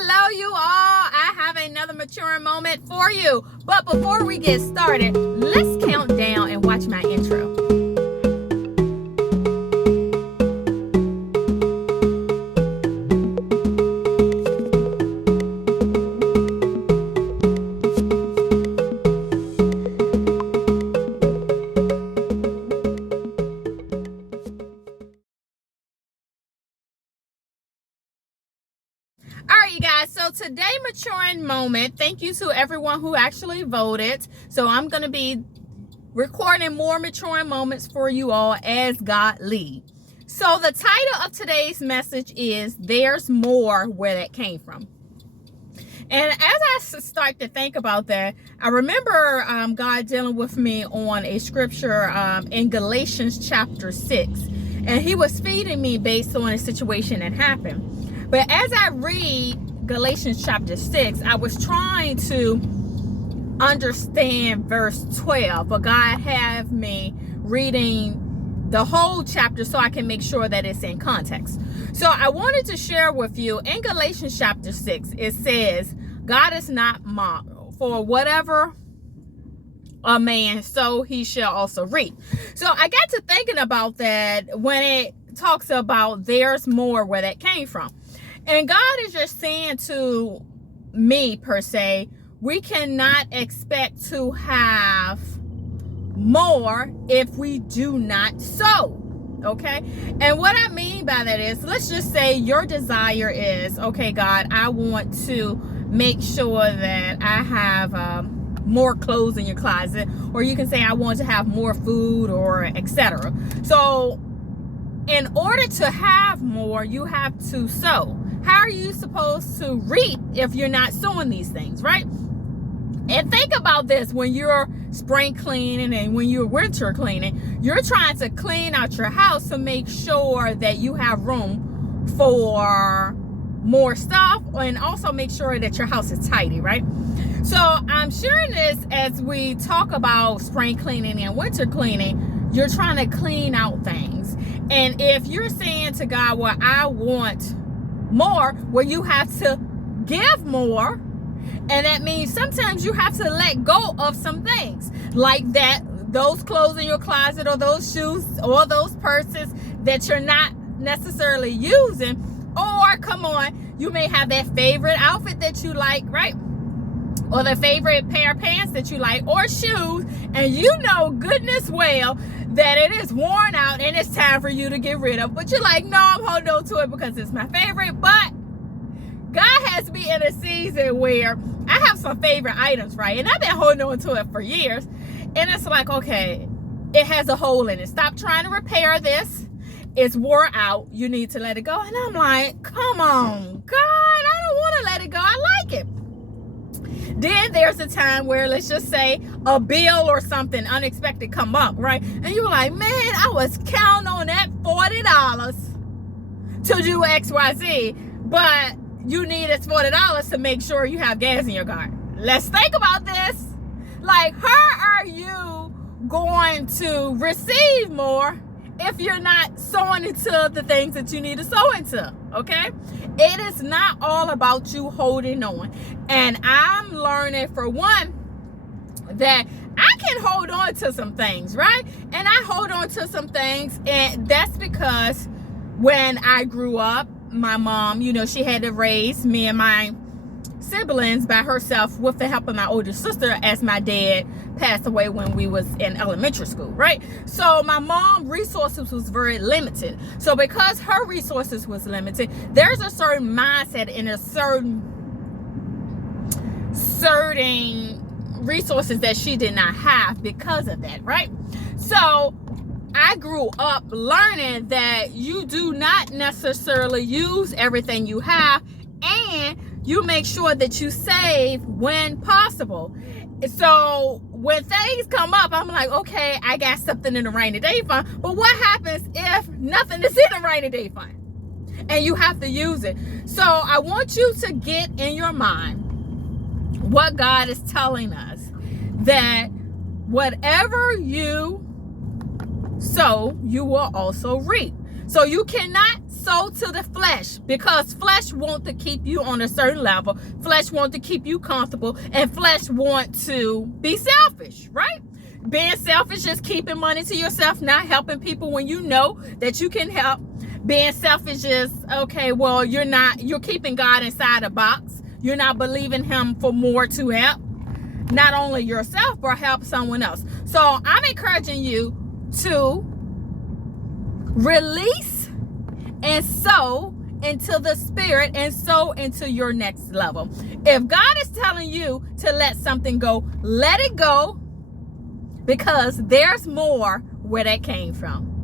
Hello, you all. I have another maturing moment for you. But before we get started, let's count down and watch my intro. All right, you guys, so today maturing moment, thank you to everyone who actually voted. So I'm going to be recording more maturing moments for you all as God leads. So the title of today's message is There's More Where That Came From. And as I start to think about that, I remember God dealing with me on a scripture in Galatians chapter 6. And he was feeding me based on a situation that happened. But as I read Galatians chapter 6, I was trying to understand verse 12. But God had me reading the whole chapter so I can make sure that it's in context. So I wanted to share with you in Galatians chapter 6, it says, God is not mocked, for whatever a man sow, he shall also reap. So I got to thinking about that when it talks about there's more where that came from. And God is just saying to me, per se, we cannot expect to have more if we do not sow. Okay. And what I mean by that is, let's just say your desire is, okay, God, I want to make sure that I have more clothes in your closet, or you can say I want to have more food, or etc. So in order to have more, you have to sow. How are you supposed to reap if you're not sowing these things, right? And think about this: when you're spring cleaning and when you're winter cleaning, you're trying to clean out your house to make sure that you have room for more stuff, and also make sure that your house is tidy, right? So I'm sharing this as we talk about spring cleaning and winter cleaning. You're trying to clean out things. And if you're saying to God, well, I want more, well, you have to give more. And that means sometimes you have to let go of some things, like that, those clothes in your closet, or those shoes, or those purses that you're not necessarily using. Or come on, you may have that favorite outfit that you like, right? Or the favorite pair of pants that you like, or shoes, and you know goodness well that it is worn out and it's time for you to get rid of. But you're like, no, I'm holding on to it because it's my favorite. But God has me in a season where I have some favorite items, right? And I've been holding on to it for years. And it's like, okay, it has a hole in it. Stop trying to repair this. It's wore out. You need to let it go. And I'm like, come on, God, I don't want to let it go. I like it. Then there's a time where, let's just say, a bill or something unexpected come up, right? And you're like, man, I was counting on that $40 to do XYZ, but you needed $40 to make sure you have gas in your car. Let's think about this. Like, how are you going to receive more if you're not sowing into the things that you need to sow into? Okay? It is not all about you holding on. And I'm learning, for one, that I can hold on to some things, right? And I hold on to some things, and that's because when I grew up, my mom, she had to raise me and my siblings by herself with the help of my older sister, as my dad passed away when we was in elementary school, right? So my mom's resources was very limited. So because her resources was limited, there's a certain mindset and a certain resources that she did not have because of that, right? So I grew up learning that you do not necessarily use everything you have, and you make sure that you save when possible. So when things come up, I'm like, okay, I got something in the rainy day fund. But what happens if nothing is in the rainy day fund and you have to use it? So I want you to get in your mind what God is telling us, that whatever you sow, you will also reap. So you cannot sow to the flesh, because flesh wants to keep you on a certain level. Flesh wants to keep you comfortable, and flesh wants to be selfish, right? Being selfish is keeping money to yourself, not helping people when you know that you can help. Being selfish is, okay, well, you're keeping God inside a box. You're not believing him for more to help, not only yourself, but help someone else. So I'm encouraging you to release and sow into the spirit and sow into your next level. If God is telling you to let something go, let it go, because there's more where that came from.